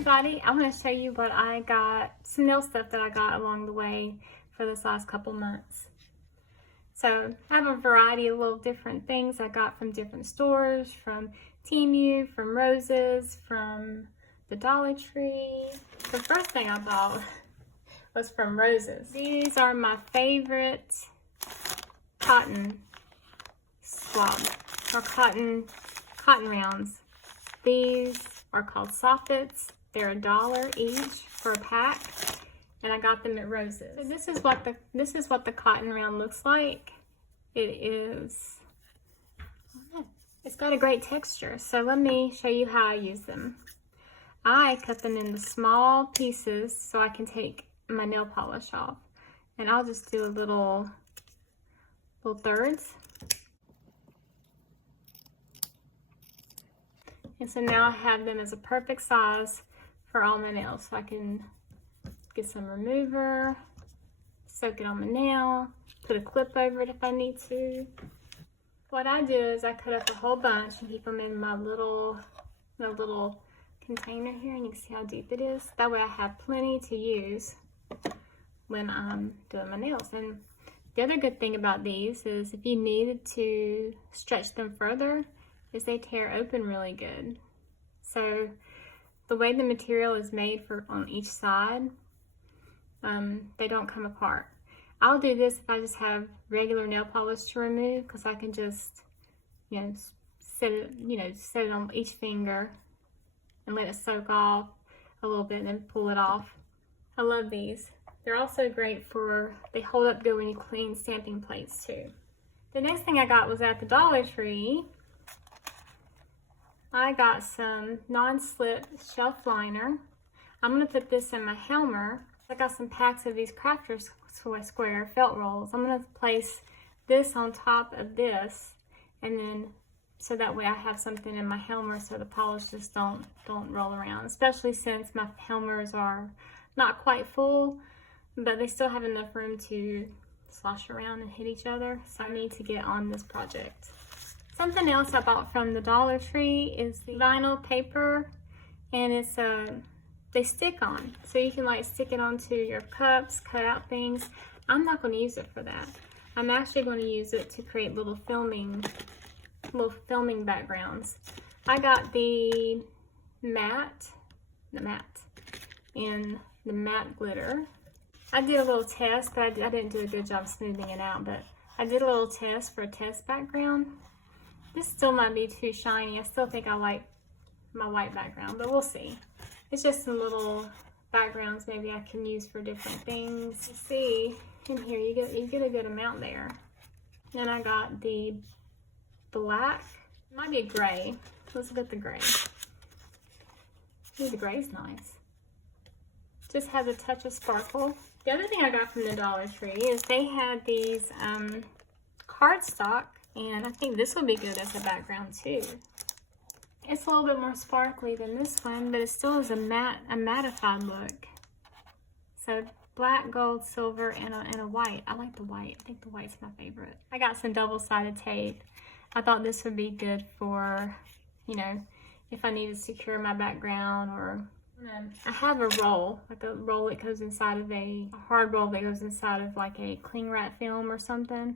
everybody, I want to show you what I got, some nail stuff that I got along the way for this last couple months. So I have a variety of little different things I got from different stores, from Temu, from Roses, from the Dollar Tree. The first thing I bought was from Roses. These are my favorite cotton swabs, or cotton rounds. These are called Sofetts. They're $1 each for a pack, and I got them at Roses. So this is what the cotton round looks like. It's got a great texture. So let me show you how I use them. I cut them into small pieces so I can take my nail polish off, and I'll just do a little thirds. And so now I have them as a perfect size for all my nails. So I can get some remover, soak it on my nail, put a clip over it if I need to. What I do is I cut up a whole bunch and keep them in my little container here, and you can see how deep it is. That way I have plenty to use when I'm doing my nails. And the other good thing about these is if you needed to stretch them further, is they tear open really good. So the way the material is made on each side, they don't come apart. I'll do this if I just have regular nail polish to remove, because I can just, set it on each finger and let it soak off a little bit and then pull it off. I love these. They're also great they hold up good when you clean stamping plates too. The next thing I got was at the Dollar Tree. I got some non-slip shelf liner. I'm going to put this in my Helmer. I got some packs of these Crafter Square felt rolls. I'm going to place this on top of this, and then so that way I have something in my Helmer so the polish just don't roll around, especially since my Helmers are not quite full, but they still have enough room to slosh around and hit each other. So I need to get on this project. Something else I bought from the Dollar Tree is the vinyl paper, and it's they stick on, so you can like stick it onto your cups, cut out things. I'm not going to use it for that. I'm actually going to use it to create little filming backgrounds. I got the matte and the matte glitter. I did a little test, but I didn't do a good job smoothing it out, but I did a little test for a test background. This still might be too shiny. I still think I like my white background, but we'll see. It's just some little backgrounds maybe I can use for different things. You see in here, you get a good amount there. Then I got the black. It might be a gray. Let's look at the gray. Ooh, the gray's nice. Just has a touch of sparkle. The other thing I got from the Dollar Tree is they had these cardstock, and I think this will be good as a background too. It's a little bit more sparkly than this one, but it still has a mattified look. So black, gold, silver, and a white. I like the white. I think the white's my favorite. I got some double-sided tape. I thought this would be good for, if I need to secure my background, or I have a roll, like a roll that goes inside of a hard roll that goes inside of like a cling wrap film or something.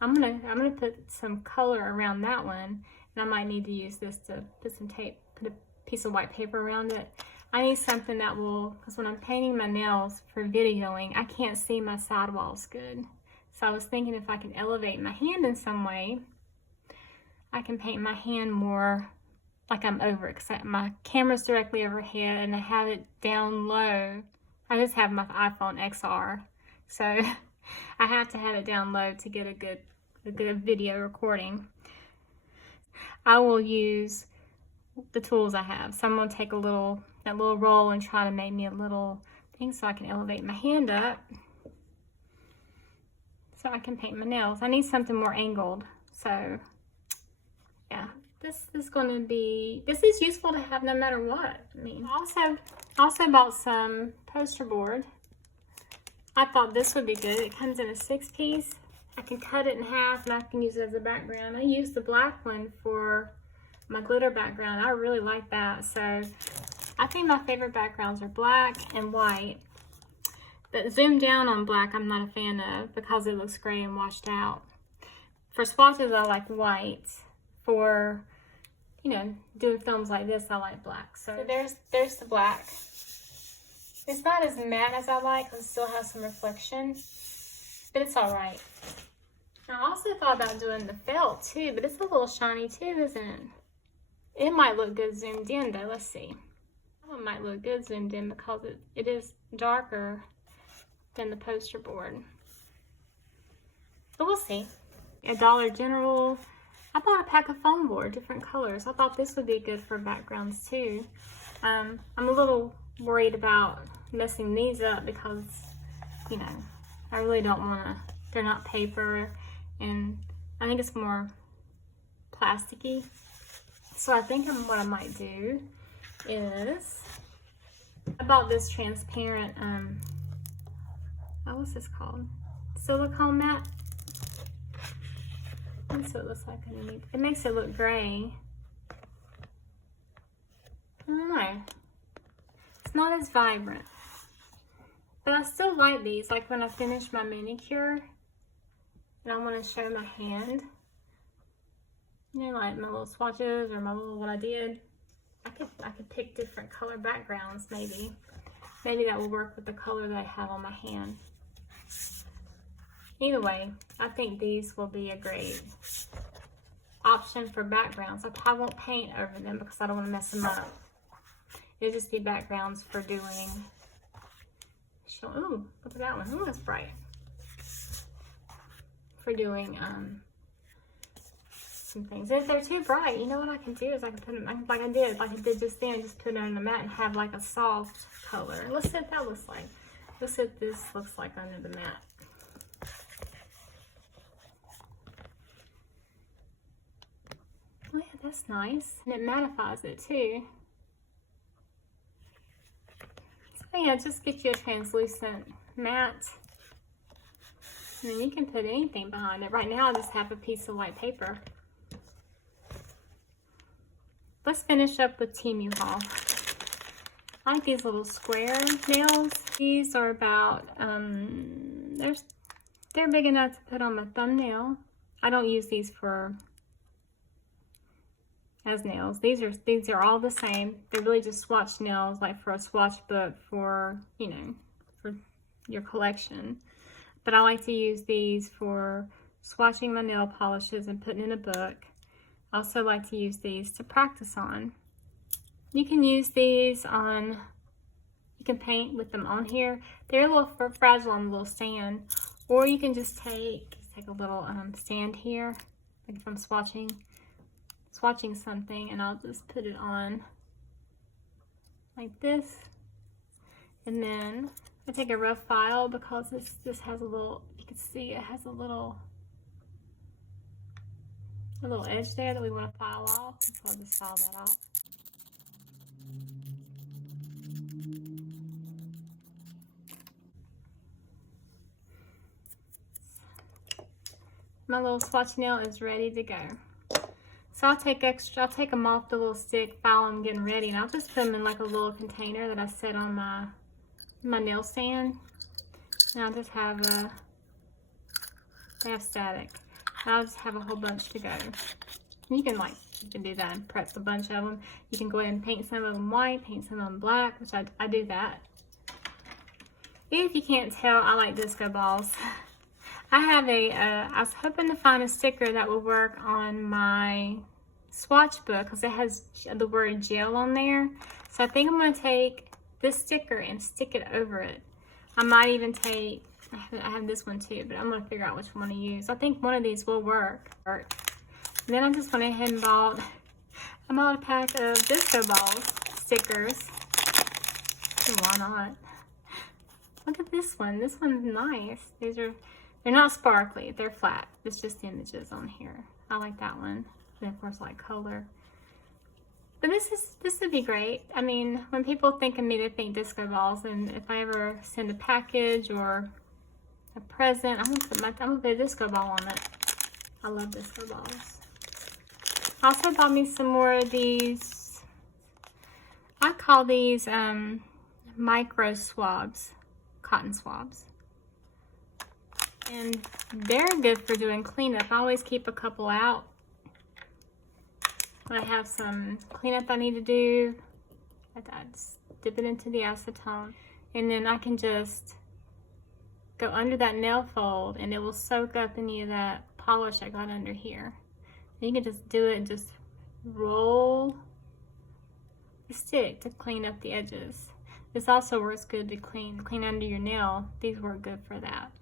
I'm gonna put some color around that one, and I might need to use this to put some tape, put a piece of white paper around it. I need something that will, because when I'm painting my nails for videoing, I can't see my sidewalls good. So I was thinking if I can elevate my hand in some way, I can paint my hand more like I'm over it, because my camera's directly overhead and I have it down low. I just have my iPhone XR, so I have to have it down low to get a good video recording. I will use the tools I have. So I'm going to take that little roll and try to make me a little thing so I can elevate my hand up so I can paint my nails. I need something more angled. So yeah, this is useful to have no matter what. I mean, also bought some poster board. I thought this would be good. It comes in a 6-piece. I can cut it in half and I can use it as a background. I used the black one for my glitter background. I really like that. So I think my favorite backgrounds are black and white. But zoomed down on black, I'm not a fan of because it looks gray and washed out. For swatches, I like white. For, you know, doing films like this, I like black. So there's the black. It's not as matte as I like, it still has some reflection, but it's all right. I also thought about doing the felt too, but it's a little shiny too, isn't it? It might look good zoomed in though. Let's see. It might look good zoomed in because it is darker than the poster board. But we'll see. At Dollar General, I bought a pack of foam board, different colors. I thought this would be good for backgrounds too. I'm a little worried about messing these up because, you know, I really don't want to. They're not paper, and I think it's more plasticky. So I think what I might do is, I bought this transparent, what's this called? Silicone Mat. That's what it looks like underneath. It makes it look gray. I don't know. It's not as vibrant. But I still like these. Like when I finish my manicure and I want to show my hand. You know, like my little swatches or my little what I did. I could pick different color backgrounds maybe. Maybe that will work with the color that I have on my hand. Either way, I think these will be a great option for backgrounds. I probably won't paint over them because I don't want to mess them up. It'll just be backgrounds for doing. Ooh, look at that one. Ooh, that's bright. For doing some things. If they're too bright, you know what I can do is I can put them like I did just then, just put it on the mat and have like a soft color. Let's see what that looks like. Let's see what this looks like under the mat. Oh yeah, that's nice. And it mattifies it too. So yeah, just get you a translucent mat. And then you can put anything behind it. Right now I just have a piece of white paper. Let's finish up with Temu haul. I like these little square nails. These are about, they're big enough to put on my thumbnail. I don't use these as nails. These are all the same. They're really just swatch nails, like for a swatch book for, you know, for your collection. But I like to use these for swatching my nail polishes and putting in a book. I also like to use these to practice on. You can use these on, you can paint with them on here. They're a little fragile on the little stand. Or you can just take a little stand here, like if I'm swatching something, and I'll just put it on like this. And then I take a rough file because this has a little, you can see it has a little edge there that we want to file off. So I'll just file that off. My little swatch nail is ready to go. So I'll take them off the little stick, file them getting ready, and I'll just put them in like a little container that I set on my nail stand. And I'll just have they have static. I'll just have a whole bunch to go. You can do that and prep a bunch of them. You can go ahead and paint some of them white, paint some of them black, which I do that. If you can't tell, I like disco balls. I was hoping to find a sticker that would work on my swatch book because it has the word gel on there. So I think I'm going to take this sticker and stick it over it. I might even take, I have this one too, but I'm going to figure out which one to use. I think one of these will work. And then I just went ahead and bought a pack of disco balls stickers. Why not? Look at this one. This one's nice. They're not sparkly. They're flat. It's just images on here. I like that one. And of course, I like color. But this would be great. I mean, when people think of me, they think disco balls. And if I ever send a package or a present, I'm gonna put a disco ball on it. I love disco balls. I also bought me some more of these I call these micro swabs, cotton swabs. And they're good for doing cleanup. I always keep a couple out when I have some cleanup I need to do. I just dip it into the acetone, and then I can just go under that nail fold and it will soak up any of that polish I got under here. And you can just do it and just roll the stick to clean up the edges. This also works good to clean under your nail. These work good for that.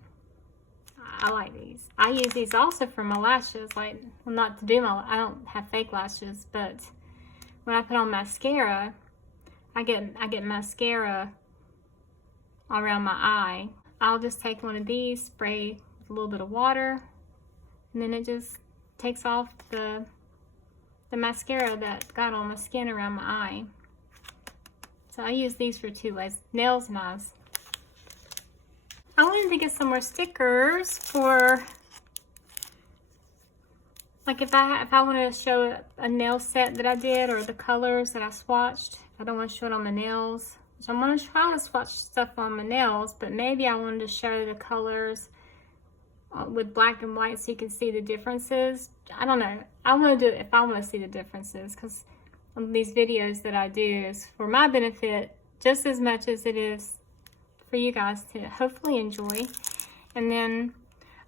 I like these. I use these also for my lashes. Like, well, not to do I don't have fake lashes, but when I put on mascara, I get mascara around my eye. I'll just take one of these, spray with a little bit of water, and then it just takes off the mascara that got on my skin around my eye. So I use these for 2 ways, nails and eyes. I wanted to get some more stickers for, like, if I want to show a nail set that I did or the colors that I swatched. I don't want to show it on my nails, which I'm going to try to swatch stuff on my nails, but maybe I wanted to show the colors with black and white so you can see the differences. I don't know. I want to do it if I want to see the differences, because these videos that I do is for my benefit just as much as it is for you guys to hopefully enjoy. And then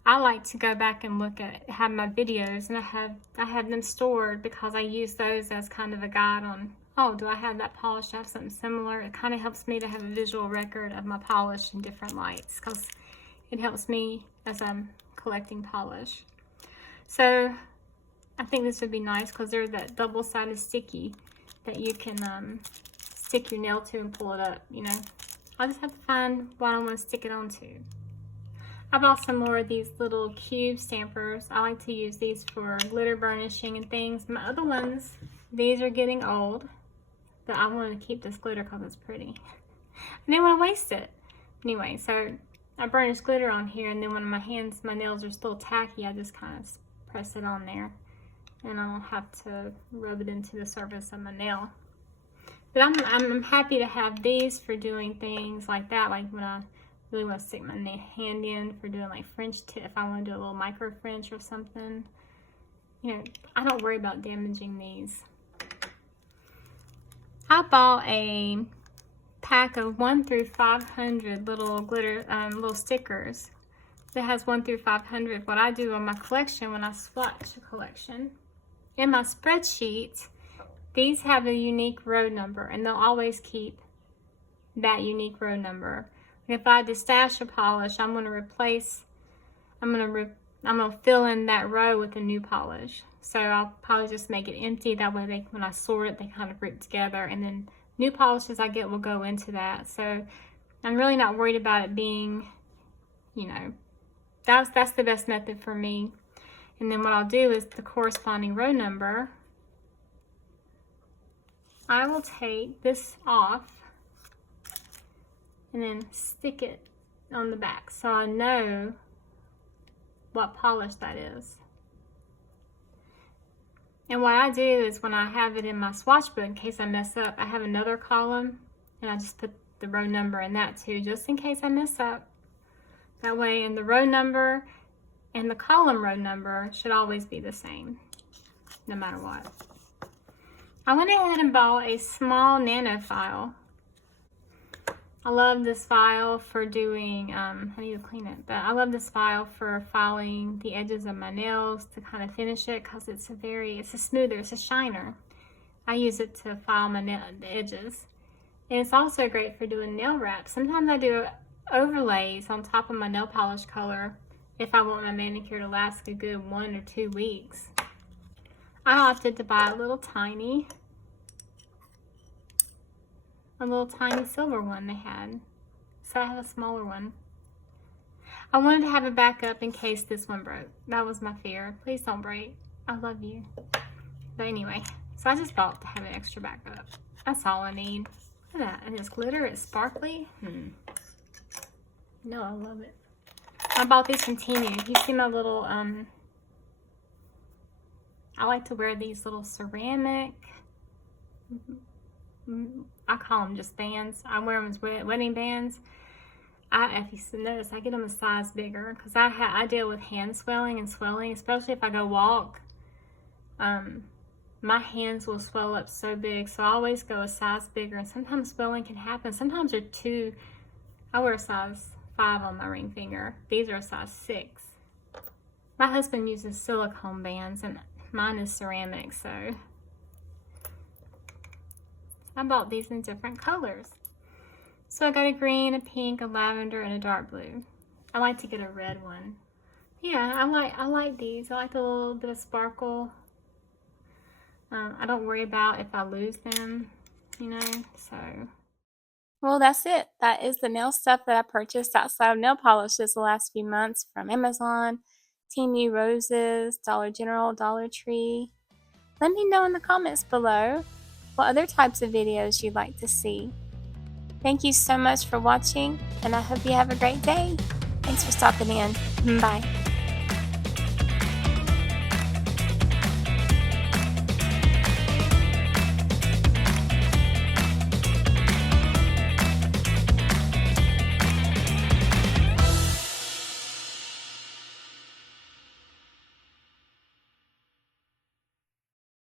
I like to go back and have my videos, and I have them stored because I use those as kind of a guide on, oh, do I have that polish? Do I have something similar? It kind of helps me to have a visual record of my polish in different lights, because it helps me as I'm collecting polish. So I think this would be nice because they're that double-sided sticky that you can stick your nail to and pull it up, you know. I'll just have to find what I want to stick it onto. I bought some more of these little cube stampers. I like to use these for glitter burnishing and things. My other ones, these are getting old, but I want to keep this glitter because it's pretty. I didn't want to waste it. Anyway, so I burnished glitter on here, and then when my nails are still tacky, I just kind of press it on there, and I don't have to rub it into the surface of my nail. But I'm happy to have these for doing things like that, like when I really want to stick my hand in for doing like French tip, if I want to do a little micro French or something. You know, I don't worry about damaging these. I bought a pack of 1 through 500 little glitter, little stickers that has 1 through 500. What I do on my collection when I swatch a collection, in my spreadsheet, these have a unique row number, and they'll always keep that unique row number. If I stash a polish, I'm going to fill in that row with a new polish. So I'll probably just make it empty. That way, when I sort it, they kind of group together, and then new polishes I get will go into that. So I'm really not worried about it being, you know, that's the best method for me. And then what I'll do is the corresponding row number, I will take this off and then stick it on the back so I know what polish that is. And what I do is when I have it in my swatch book, in case I mess up, I have another column, and I just put the row number in that too, just in case I mess up. That way, in the row number and the column row number should always be the same, no matter what. I went ahead and bought a small Nano file. I love this file for doing, I need to clean it, but I love this file for filing the edges of my nails to kind of finish it, because it's a smoother, it's a shiner. I use it to file the edges. And it's also great for doing nail wraps. Sometimes I do overlays on top of my nail polish color if I want my manicure to last a good 1 or 2 weeks. I opted to buy a little tiny silver one they had. So I have a smaller one. I wanted to have a backup in case this one broke. That was my fear. Please don't break. I love you. But anyway, so I just bought to have an extra backup. That's all I need. Look at that. And it's glitter. It's sparkly. No, I love it. I bought these from Temu. You see my little, I like to wear these little ceramic I call them just bands. I wear them as wedding bands. If you notice, I get them a size bigger because I deal with hand swelling and swelling, especially if I go walk. My hands will swell up so big, so I always go a size bigger, and sometimes swelling can happen. Sometimes they're too, I wear a size 5 on my ring finger. These are a size 6. My husband uses silicone bands, and mine is ceramic, so I bought these in different colors. So I got a green, a pink, a lavender, and a dark blue. I like to get a red one. Yeah, I like these. I like the little bit of sparkle. I don't worry about if I lose them, you know, so. Well, that's it. That is the nail stuff that I purchased outside of nail polishes the last few months from Amazon, Temu, Roses, Dollar General, Dollar Tree. Let me know in the comments below what other types of videos you'd like to see. Thank you so much for watching, and I hope you have a great day. Thanks for stopping in. Bye.